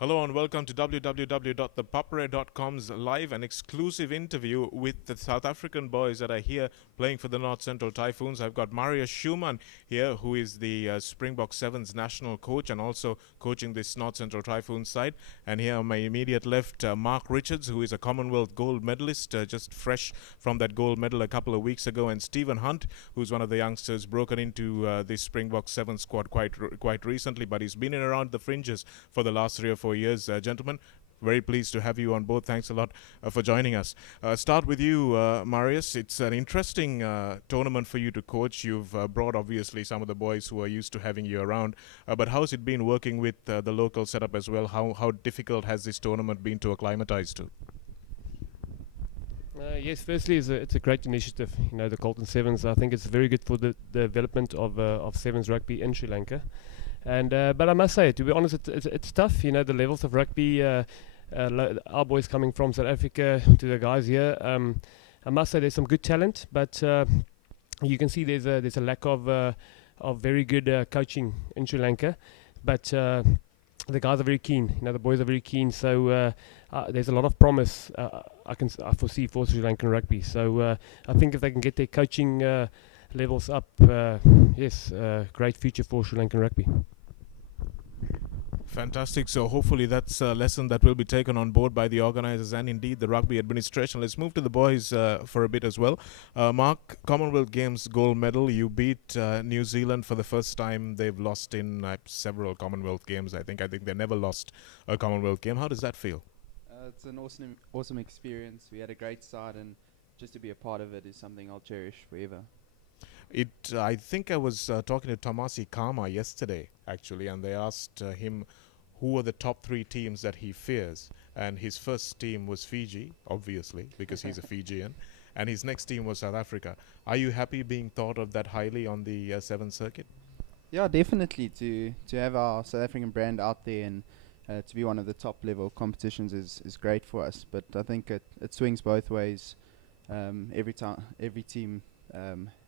Hello and welcome to www.thepupre.com's live and exclusive interview with the South African boys that are here playing for the North Central Typhoons. I've got Marius Schumann here, who is the Springbok Sevens national coach and also coaching this North Central Typhoons side. And here on my immediate left, Mark Richards, who is a Commonwealth gold medalist, just fresh from that gold medal a couple of weeks ago, and Stephen Hunt, who's one of the youngsters broken into the Springbok Sevens squad quite recently, but he's been in around the fringes for the last 3 or 4 years. Gentlemen, very pleased to have you on board. Thanks a lot for joining us. Start with you, Marius. It's an interesting tournament for you to coach. You've brought, obviously, some of the boys who are used to having you around. But how's it been working with the local setup as well? How difficult has this tournament been to acclimatize to? Yes, firstly, it's a great initiative. You know, the Carlton Sevens. I think it's very good for the development of Sevens rugby in Sri Lanka. And but I must say, to be honest, it's tough. You know, the levels of rugby. Our boys coming from South Africa to the guys here. I must say, there's some good talent, but you can see there's a lack of very good coaching in Sri Lanka. But the guys are very keen. You know, the boys are very keen. So there's a lot of promise. I foresee for Sri Lankan rugby. So I think if they can get their coaching levels up, yes, great future for Sri Lankan rugby. Fantastic. So hopefully that's a lesson that will be taken on board by the organizers and indeed the rugby administration. Let's move to the boys for a bit as well. Mark, Commonwealth Games gold medal. You beat New Zealand for the first time. They've lost in several Commonwealth Games. I think they never lost a Commonwealth game. How does that feel? It's an awesome experience. We had a great start, and just to be a part of it is something I'll cherish forever. I think I was talking to Tomasi Kama yesterday, actually, and they asked him who are the top three teams that he fears. And his first team was Fiji, obviously, because he's a Fijian. And his next team was South Africa. Are you happy being thought of that highly on the Seventh Circuit? Yeah, definitely. To have our South African brand out there and to be one of the top level competitions is great for us. But I think it swings both ways. Every team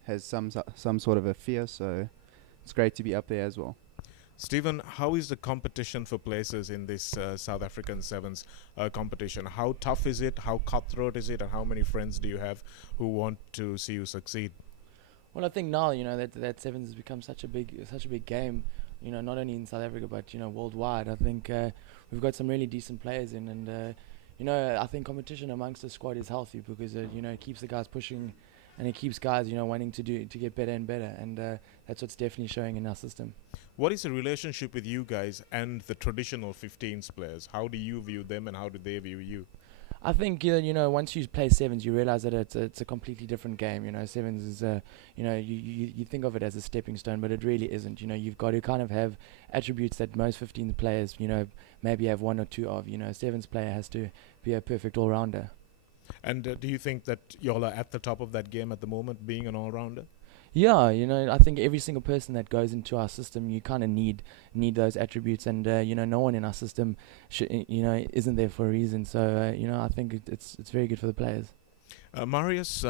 has some sort of a fear, so it's great to be up there as well. Stephen, how is the competition for places in this South African Sevens competition? How tough is it? How cutthroat is it? And how many friends do you have who want to see you succeed? Well, I think now that sevens has become such a big game. You know, not only in South Africa but worldwide. I think we've got some really decent players in, and I think competition amongst the squad is healthy because it keeps the guys pushing, and it keeps guys wanting to get better and better, and that's what's definitely showing in our system. What is the relationship with you guys and the traditional 15s players? How do you view them and how do they view you? I think once you play sevens, you realize that it's a completely different game. Sevens is you think of it as a stepping stone, but it really isn't. You've got to kind of have attributes that most 15 players maybe have one or two of. Sevens player has to be a perfect all rounder. And do you think that y'all are at the top of that game at the moment, being an all rounder? Yeah, I think every single person that goes into our system, you kind of need those attributes, and no one in our system isn't there for a reason. So I think it's very good for the players. Marius,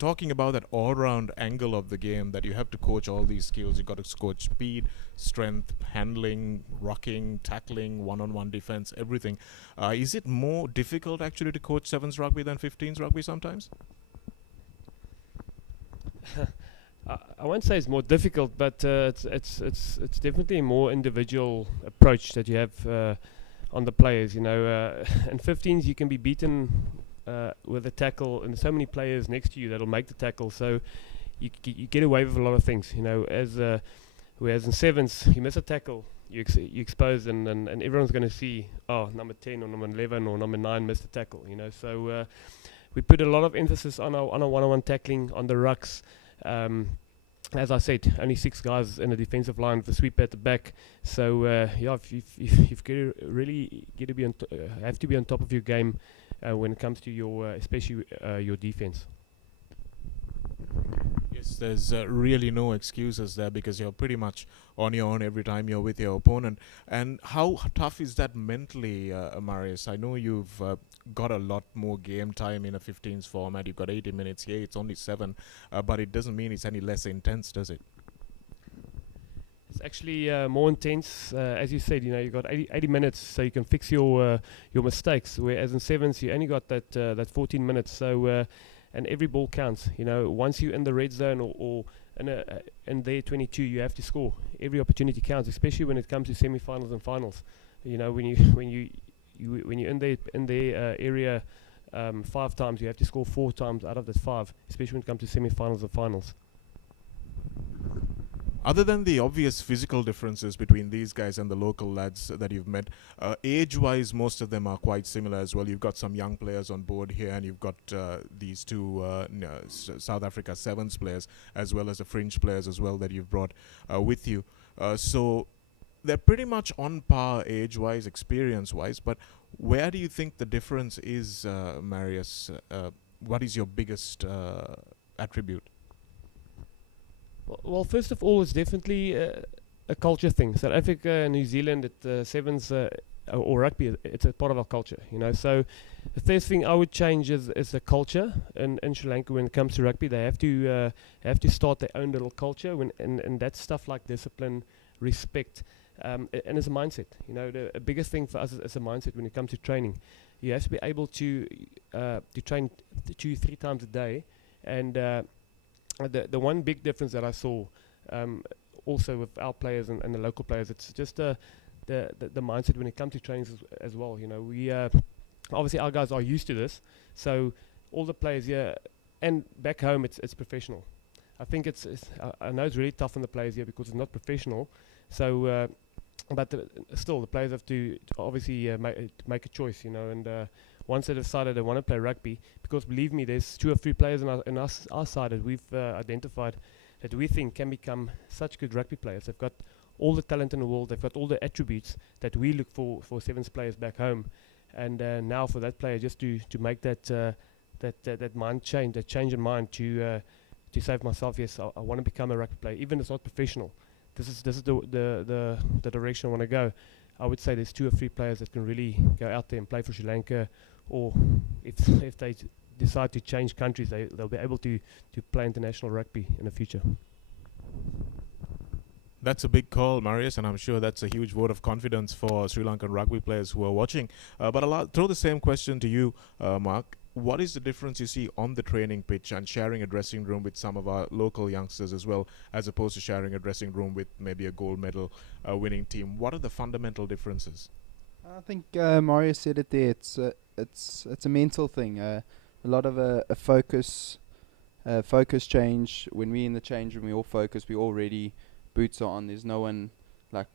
talking about that all-round angle of the game, that you have to coach all these skills. You've got to coach speed, strength, handling, rocking, tackling, one-on-one defense, everything. Is it more difficult actually to coach sevens rugby than 15s rugby sometimes? I won't say it's more difficult, but it's definitely a more individual approach that you have on the players. In 15s you can be beaten with a tackle, and there's so many players next to you that'll make the tackle, so you get away with a lot of things. Whereas in sevens you miss a tackle, you expose, and everyone's going to see, number 10 or number 11 or number 9 missed the tackle. So we put a lot of emphasis on our one-on-one tackling, on the rucks. As I said, only 6 guys in the defensive line with a sweep at the back. So if you've got to really have to be on top of your game when it comes to your especially your defense. Yes, there's really no excuses there because you're pretty much on your own every time you're with your opponent. And how tough is that mentally, Marius? I know you've got a lot more game time in a 15s format. You've got 80 minutes here. It's only 7, but it doesn't mean it's any less intense, does it? It's actually more intense. As you said, you got 80 minutes, so you can fix your mistakes. Whereas in sevens, you only got that 14 minutes. So and every ball counts. Once you're in the red zone or in their 22, you have to score. Every opportunity counts, especially when it comes to semi-finals and finals. When you're in their area 5 times, you have to score 4 times out of the 5, especially when it comes to semi-finals and finals. Other than the obvious physical differences between these guys and the local lads that you've met, age-wise, most of them are quite similar as well. You've got some young players on board here, and you've got these two South Africa Sevens players, as well as the fringe players as well that you've brought with you. So they're pretty much on par age-wise, experience-wise. But where do you think the difference is, Marius? What is your biggest attribute? Well, first of all, it's definitely a culture thing. South Africa, New Zealand, at sevens or rugby, it's a part of our culture, So the first thing I would change is the culture in Sri Lanka when it comes to rugby. They have to start their own little culture, and that's stuff like discipline, respect, and it's a mindset. The biggest thing for us is a mindset when it comes to training. You have to be able to train 2-3 times a day, and the one big difference that I saw also with our players and the local players, it's just the mindset when it comes to trainings as well. We obviously our guys are used to this, so all the players here and back home it's professional. I think I know it's really tough on the players here because it's not professional. So but still the players have to obviously make a choice, and once they decided they want to play rugby, because believe me, there's 2 or 3 players in our side that we've identified that we think can become such good rugby players. They've got all the talent in the world. They've got all the attributes that we look for sevens players back home. And now for that player just to make that mind change, that change in mind to say for myself, yes, I want to become a rugby player, even if it's not professional. This is the direction I want to go. I would say there's 2 or 3 players that can really go out there and play for Sri Lanka, or if they decide to change countries, they'll be able to play international rugby in the future. That's a big call, Marius, and I'm sure that's a huge vote of confidence for Sri Lankan rugby players who are watching. But I'll throw the same question to you, Mark. What is the difference you see on the training pitch and sharing a dressing room with some of our local youngsters as well, as opposed to sharing a dressing room with maybe a gold medal winning team? What are the fundamental differences? I think Mario said it there. It's a mental thing. A lot of a focus change. When we're in the change room, we all focus. We all ready. Boots are on. There's no one like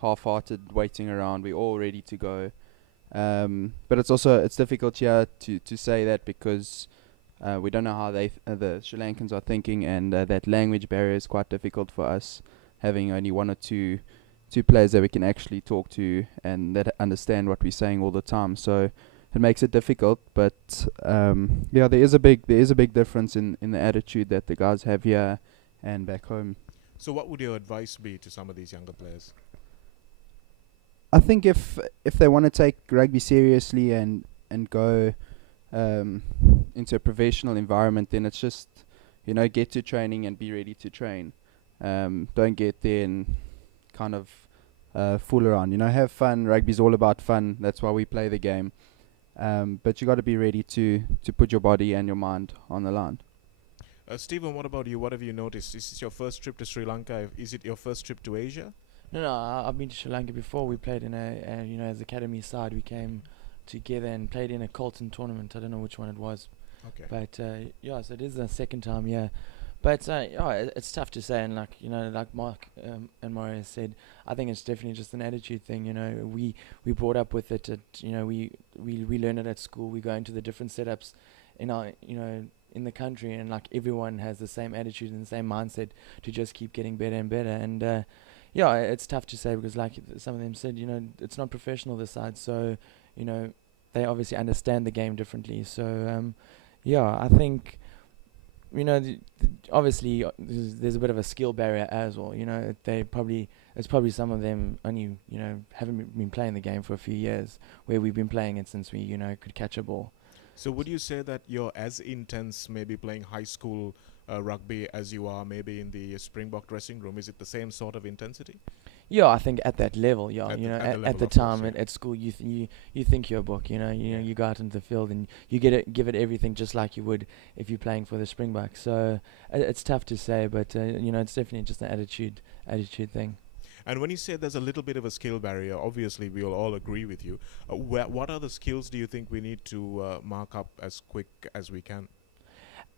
half-hearted waiting around. We're all ready to go. But it's difficult here to say that because we don't know how the Sri Lankans are thinking, and that language barrier is quite difficult for us, having only 1 or 2 players that we can actually talk to and that understand what we're saying all the time. So it makes it difficult, but there is a big difference in the attitude that the guys have here and back home. So what would your advice be to some of these younger players? I think if they want to take rugby seriously and go into a professional environment, then it's just get to training and be ready to train. Don't get there and kind of fool around. Have fun. Rugby's all about fun. That's why we play the game. But you got to be ready to put your body and your mind on the line. Stephen, what about you? What have you noticed? Is this your first trip to Sri Lanka? Is it your first trip to Asia? No, I've been to Sri Lanka before. We played in as academy side. We came together and played in a Carlton tournament. I don't know which one it was. Okay. But so it is the second time, yeah. But it's tough to say, and like Mark and Mario said, I think it's definitely just an attitude thing. We brought up with it. We learn it at school. We go into the different setups in our in the country, and like everyone has the same attitude and the same mindset to just keep getting better and better. And it's tough to say because like some of them said, it's not professional this side, so they obviously understand the game differently. So I think obviously there's a bit of a skill barrier as well. It's probably some of them only haven't been playing the game for a few years, where we've been playing it since we could catch a ball. So would you say that you're as intense maybe playing high school rugby as you are maybe in the Springbok dressing room? Is it the same sort of intensity? Yeah, I think at that level, yeah, At you the- know, at the at level, the of course, time yeah. at school, you think you're a book, you know, you go out into the field and you give it everything just like you would if you're playing for the Springboks. So it's tough to say, but you know, it's definitely just an attitude thing. And when you say there's a little bit of a skill barrier, obviously we'll all agree with you. What other skills do you think we need to mark up as quick as we can?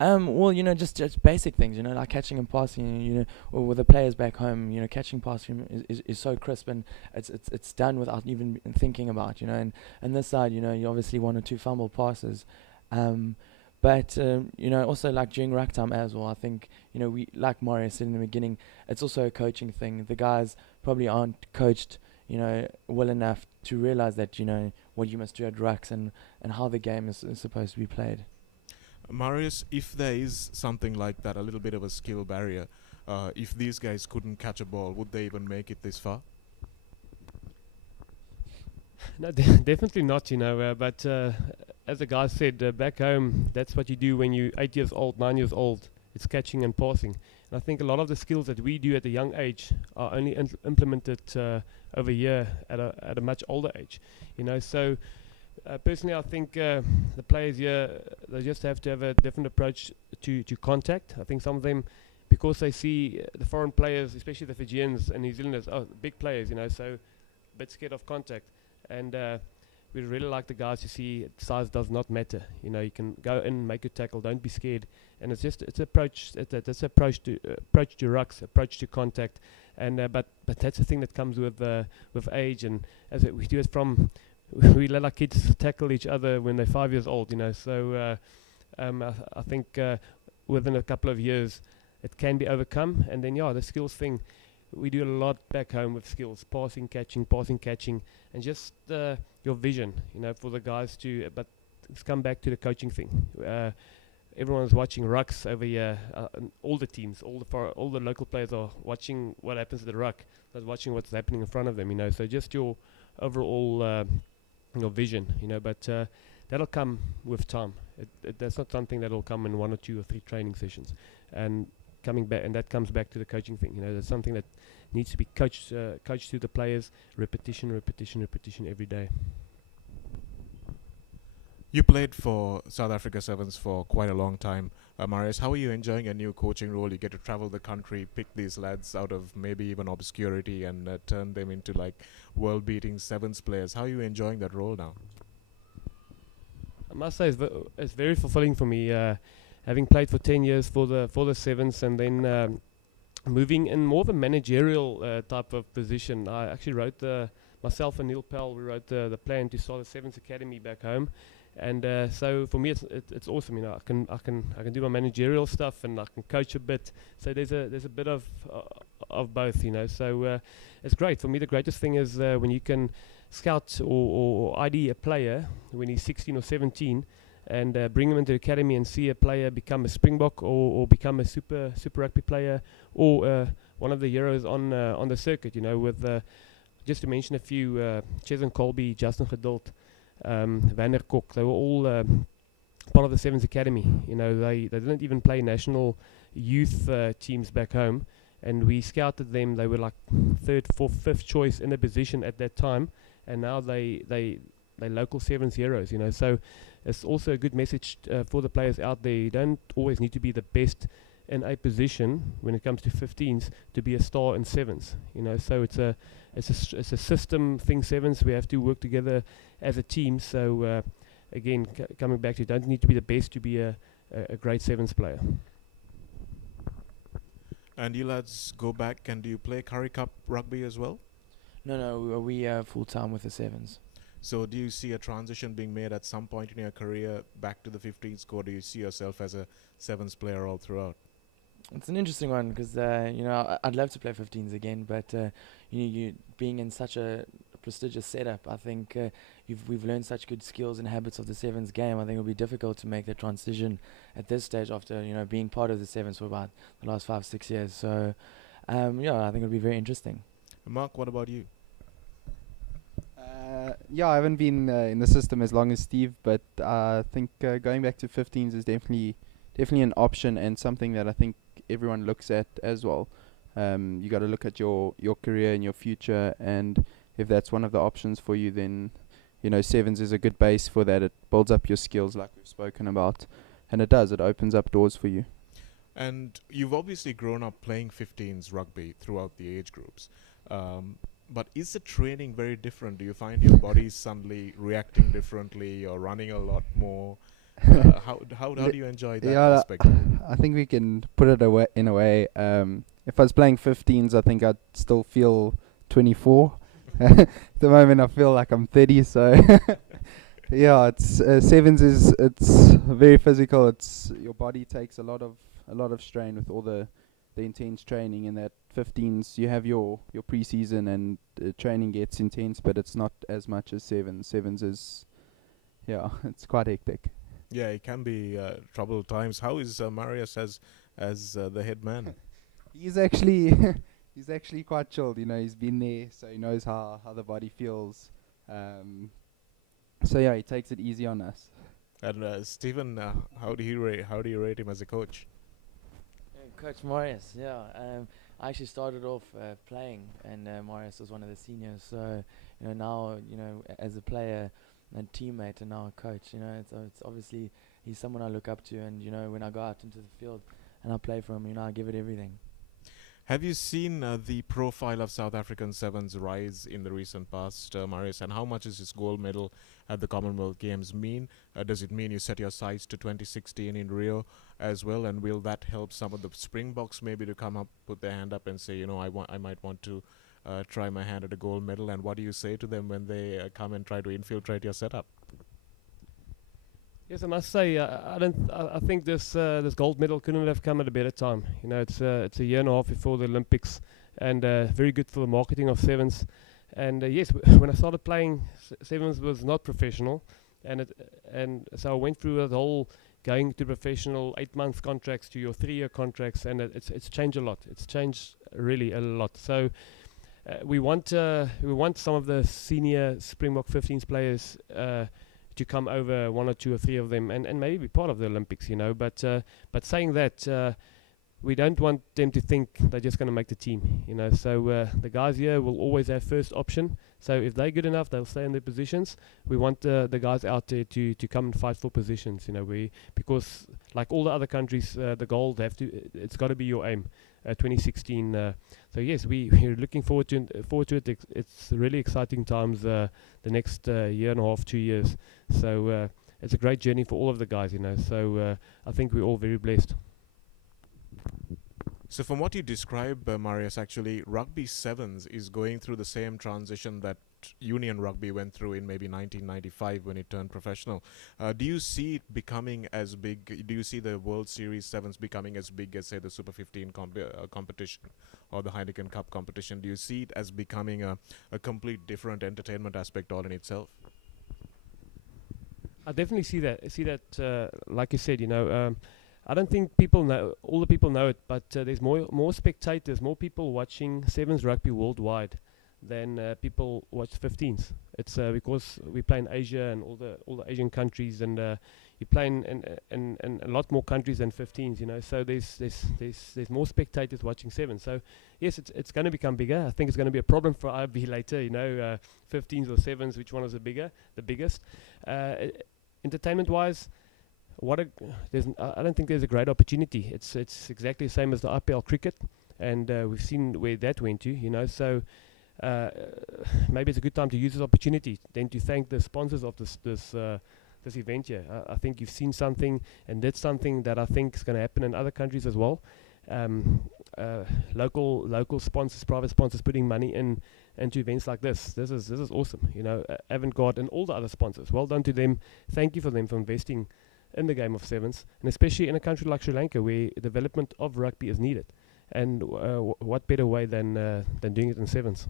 Well, you know, just basic things, you know, like catching and passing, you know, or with the players back home, you know, catching passing is so crisp and it's done without even thinking about, you know, and this side, you know, you obviously 1 or 2 fumble passes, but you know, also like during ruck time as well, I think, you know, we like Mario said in the beginning, it's also a coaching thing. The guys probably aren't coached, you know, well enough to realize that, you know, what you must do at rucks and how the game is supposed to be played. Marius, if there is something like that, a little bit of a skill barrier, if these guys couldn't catch a ball, would they even make it this far? No, definitely not, you know. But as the guy said, back home, that's what you do when you're 8 years old, 9 years old. It's catching and passing. And I think a lot of the skills that we do at a young age are only implemented over here at a much older age, you know. So personally, I think the players here, they just have to have a different approach to contact. I think some of them, because they see the foreign players, especially the Fijians and New Zealanders, big players, you know, so a bit scared of contact. And we really like the guys to see size does not matter. You know, you can go in, make a tackle, don't be scared. And it's approach. It's approach to rucks, approach to contact, and but that's the thing that comes with age, and as we do it from. We let our kids tackle each other when they're 5 years old, you know. So I think within a couple of years, it can be overcome. And then, the skills thing, we do a lot back home with skills, passing, catching, and just your vision, you know, for the guys to. But let's come back to the coaching thing. Everyone's watching rucks over here. And all the teams, all the local players are watching what happens at the ruck, not watching what's happening in front of them, you know. So just your overall. Your vision, you know, but that'll come with time. That's not something that'll come in 1 or 2 or 3 training sessions, and that comes back to the coaching thing. You know, that's something that needs to be coached to the players. Repetition every day. You played for South Africa Sevens for quite a long time. Marius, how are you enjoying a new coaching role? You get to travel the country, pick these lads out of maybe even obscurity and turn them into like world-beating sevens players. How are you enjoying that role now? I must say it's very fulfilling for me, having played for 10 years for the sevens, and then moving in more of a managerial type of position. I actually wrote myself and Neil Pell, we wrote the plan to start a sevens academy back home. And so for me, it's awesome. You know, I can do my managerial stuff and I can coach a bit. So there's a bit of both. You know, so it's great for me. The greatest thing is when you can scout or ID a player when he's 16 or 17, and bring him into the academy and see a player become a Springbok or become a super rugby player or one of the heroes on the circuit. You know, with just to mention a few, Cheslin Colby, Justin Geduld. Van der Kok, they were all part of the Sevens Academy. You know, they didn't even play national youth teams back home, and we scouted them. They were like 3rd, 4th, 5th choice in a position at that time, and now they local Sevens heroes. You know, so it's also a good message for the players out there. You don't always need to be the best in a position when it comes to 15s to be a star in sevens. You know, so it's a system thing. Sevens, we have to work together as a team. So again, coming back to, you don't need to be the best to be a great sevens player. And you lads go back and do you play Currie Cup rugby as well? No, we are full time with the sevens. So do you see a transition being made at some point in your career back to the 15s, or do you see yourself as a sevens player all throughout? It's an interesting one because you know, I'd love to play 15s again, but you being in such a prestigious setup, I think we've learned such good skills and habits of the sevens game. I think it'll be difficult to make the transition at this stage after, you know, being part of the sevens for about the last 5-6 years. So I think it'll be very interesting. Mark, what about you? Yeah, I haven't been in the system as long as Steve, but I think going back to 15s is definitely an option and something that I think everyone looks at as well. You got to look at your career and your future, and if that's one of the options for you, then sevens is a good base for that. It builds up your skills, like we've spoken about, and it opens up doors for you. And you've obviously grown up playing 15s rugby throughout the age groups. But is the training very different? Do you find your body suddenly reacting differently or running a lot more? How do you enjoy that Yeah, aspect of it? I think we can put it away in a way. If I was playing 15s, I think I'd still feel 24. At the moment, I feel like I'm 30. So yeah, it's sevens is it's very physical. It's your body takes a lot of strain with all the intense training. In that 15s, you have your preseason and training gets intense, but it's not as much as sevens. Sevens is it's quite hectic. Yeah, it can be troubled times. How is Marius as the head man? He's actually he's actually quite chilled. He's been there, so he knows how the body feels. So yeah, he takes it easy on us. And Stephen, how do you rate him as a coach? Coach Marius, yeah. I actually started off playing, and Marius was one of the seniors. So now as a player and teammate, and now a coach. It's obviously he's someone I look up to, and when I go out into the field and I play for him, I give it everything. Have you seen the profile of South African sevens rise in the recent past, Marius? And how much is his gold medal at the Commonwealth Games mean? Does it mean you set your sights to 2016 in Rio as well? And will that help some of the Springboks maybe to come up, put their hand up and say, I might want to try my hand at a gold medal? And what do you say to them when they come and try to infiltrate your setup? Yes, I must say, I think this gold medal couldn't have come at a better time. It's a year and a half before the Olympics, and very good for the marketing of sevens. And yes, when I started playing, sevens was not professional, and so I went through the whole going to professional 8-month contracts to your 3-year contracts, and it's changed a lot. It's changed really a lot. So we want some of the senior Springbok 15s players to come over, 1 or 2 or 3 of them, and maybe be part of the Olympics, But saying that, we don't want them to think they're just going to make the team, So the guys here will always have first option. So if they're good enough, they'll stay in their positions. We want the guys out there to come and fight for positions, because like all the other countries, the gold it's got to be your aim. 2016. So yes, we're looking forward to it. It's really exciting times. The next year and a half, 2 years. So it's a great journey for all of the guys, So I think we're all very blessed. So from what you describe, Marius, actually, rugby sevens is going through the same transition that Union Rugby went through in maybe 1995 when it turned professional. Do you see it becoming as big? Do you see the World Series sevens becoming as big as, say, the Super 15 competition or the Heineken Cup competition? Do you see it as becoming a complete different entertainment aspect all in itself? I definitely see that. Like you said, I don't think all the people know it, but there's more spectators, more people watching sevens rugby worldwide than people watch 15s. It's because we play in Asia and all the Asian countries, and you play in a lot more countries than 15s. So there's more spectators watching sevens. So yes, it's going to become bigger. I think it's going to be a problem for IB later. 15s or sevens, which one is the biggest? Entertainment-wise, I don't think there's a great opportunity. It's exactly the same as the IPL cricket, and we've seen where that went to. So maybe it's a good time to use this opportunity then to thank the sponsors of this event here. I think you've seen something and did something that I think is going to happen in other countries as well. Local sponsors, private sponsors putting money into events like this. This is awesome. Avant-Garde and all the other sponsors. Well done to them. Thank you for them for investing in the game of sevens, and especially in a country like Sri Lanka where development of rugby is needed. And what better way than doing it in sevens?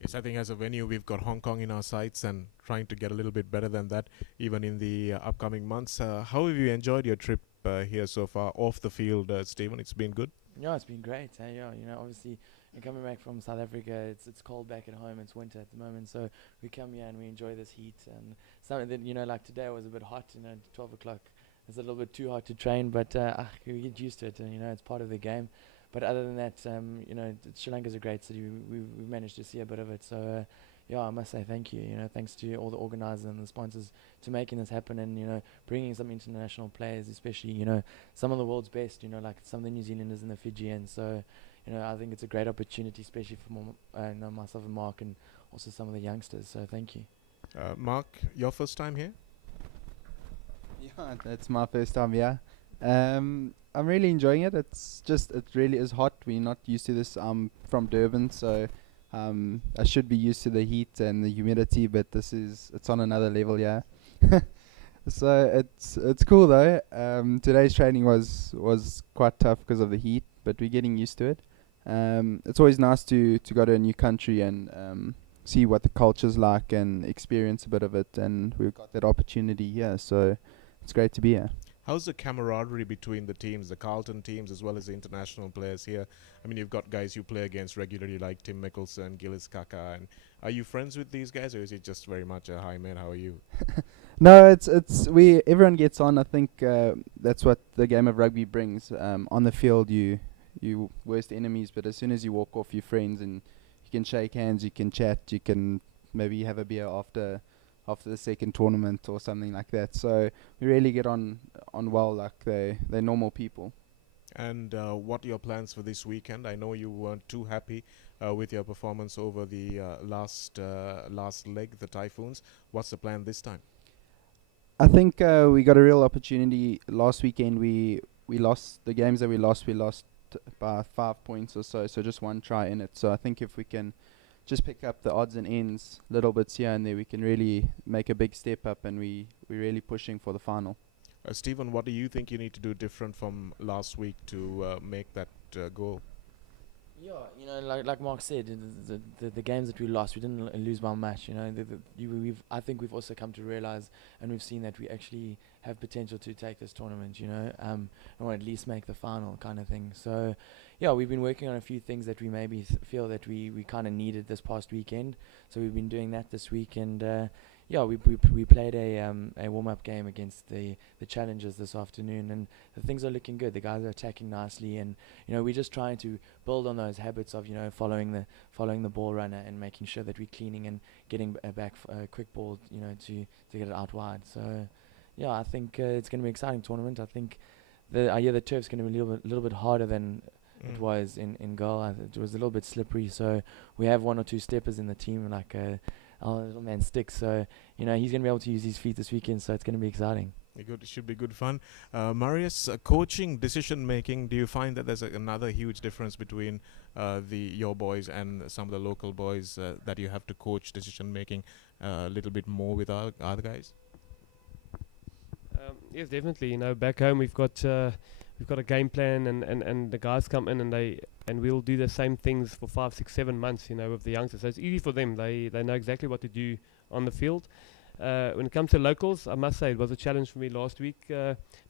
Yes, I think as a venue, we've got Hong Kong in our sights and trying to get a little bit better than that, even in the upcoming months. How have you enjoyed your trip here so far off the field, Stephen? It's been good? Yeah, it's been great. Obviously, We're coming back from South Africa. It's cold back at home. It's winter at the moment, so we come here and we enjoy this heat. And something that like today was a bit hot. 12 o'clock. It's a little bit too hot to train, but we get used to it, and it's part of the game. But other than that, Sri Lanka's a great city. We've managed to see a bit of it. So yeah, I must say thank you. Thanks to all the organisers and the sponsors to making this happen, and bringing some international players, especially some of the world's best. Like some of the New Zealanders and the Fijians. So I think it's a great opportunity, especially for myself and Mark, and also some of the youngsters. So thank you. Mark, your first time here? Yeah, that's my first time. Yeah, I'm really enjoying it. It really is hot. We're not used to this. I'm from Durban, so I should be used to the heat and the humidity, but it's on another level. Yeah. So it's cool though. Today's training was quite tough because of the heat, but we're getting used to it. It's always nice to go to a new country and see what the culture's like and experience a bit of it, and we've got that opportunity here, so it's great to be here. How's the camaraderie between the teams, the Carlton teams as well as the international players here? I mean, you've got guys you play against regularly like Tim Mickelson, Gillis Kaka, and are you friends with these guys, or is it just very much a hi mate, how are you? No, everyone gets on. I think that's what the game of rugby brings. On the field, you worst enemies, but as soon as you walk off, you're friends, and you can shake hands, you can chat, you can maybe have a beer after the second tournament or something like that. So we really get on well, like they're normal people. And what are your plans for this weekend? I know you weren't too happy with your performance over the last leg, the Typhoons. What's the plan this time? I think we got a real opportunity last weekend. We lost the games that we lost by 5 points or so just one try in it. So I think if we can just pick up the odds and ends little bits here and there, we can really make a big step up, and we're really pushing for the final. Stephen, what do you think you need to do different from last week to make that goal? Yeah, like Mark said, the games that we lost, we didn't lose by much. I think we've also come to realize, and we've seen that we actually have potential to take this tournament. Or at least make the final, kind of thing. So, yeah, we've been working on a few things that we maybe feel that we kind of needed this past weekend. So we've been doing that this week, and we played a warm-up game against the challengers this afternoon, and the things are looking good. The guys are attacking nicely, and we're just trying to build on those habits of following the ball runner and making sure that we're cleaning and getting back a quick ball to get it out wide. So yeah, I think it's going to be an exciting tournament. I think the turf's going to be a little bit harder than it was in goal. It was a little bit slippery, so we have one or two steppers in the team, like our little man Sticks. So he's going to be able to use his feet this weekend, so it's going to be exciting. Good, it should be good fun. Marius, coaching, decision making, do you find that there's another huge difference between your boys and some of the local boys that you have to coach decision making a little bit more with our other guys? Yes, definitely. Back home we've got a game plan, and the guys come in and we'll do the same things for 5, 6, 7 months. With the youngsters, so it's easy for them. They know exactly what to do on the field. When it comes to locals, I must say it was a challenge for me last week.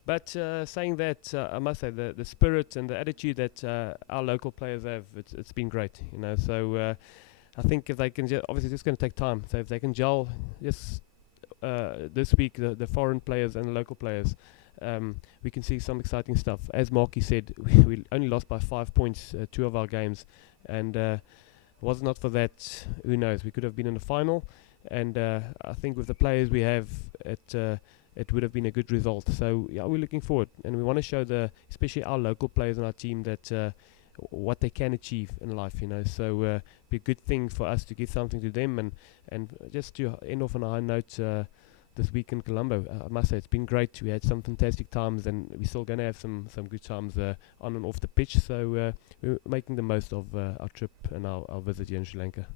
But saying that, I must say the spirit and the attitude that our local players have, it's been great. So I think if they can, obviously it's going to take time. So if they can gel just this week, the foreign players and the local players, we can see some exciting stuff. As Marky said, we only lost by 5 points 2 of our games, and was it not for that, who knows? We could have been in the final, and I think with the players we have, it would have been a good result. So yeah, we're looking forward, and we want to show especially our local players on our team that what they can achieve in life. So be a good thing for us to give something to them, and just to end off on a high note. This week in Colombo, I must say it's been great. We had some fantastic times, and we're still going to have some good times on and off the pitch. So we're making the most of our trip and our visit here in Sri Lanka.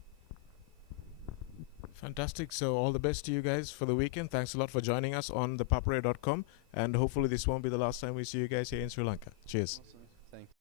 Fantastic. So all the best to you guys for the weekend. Thanks a lot for joining us on thepapare.com, and hopefully this won't be the last time we see you guys here in Sri Lanka. Cheers. Awesome. Thanks.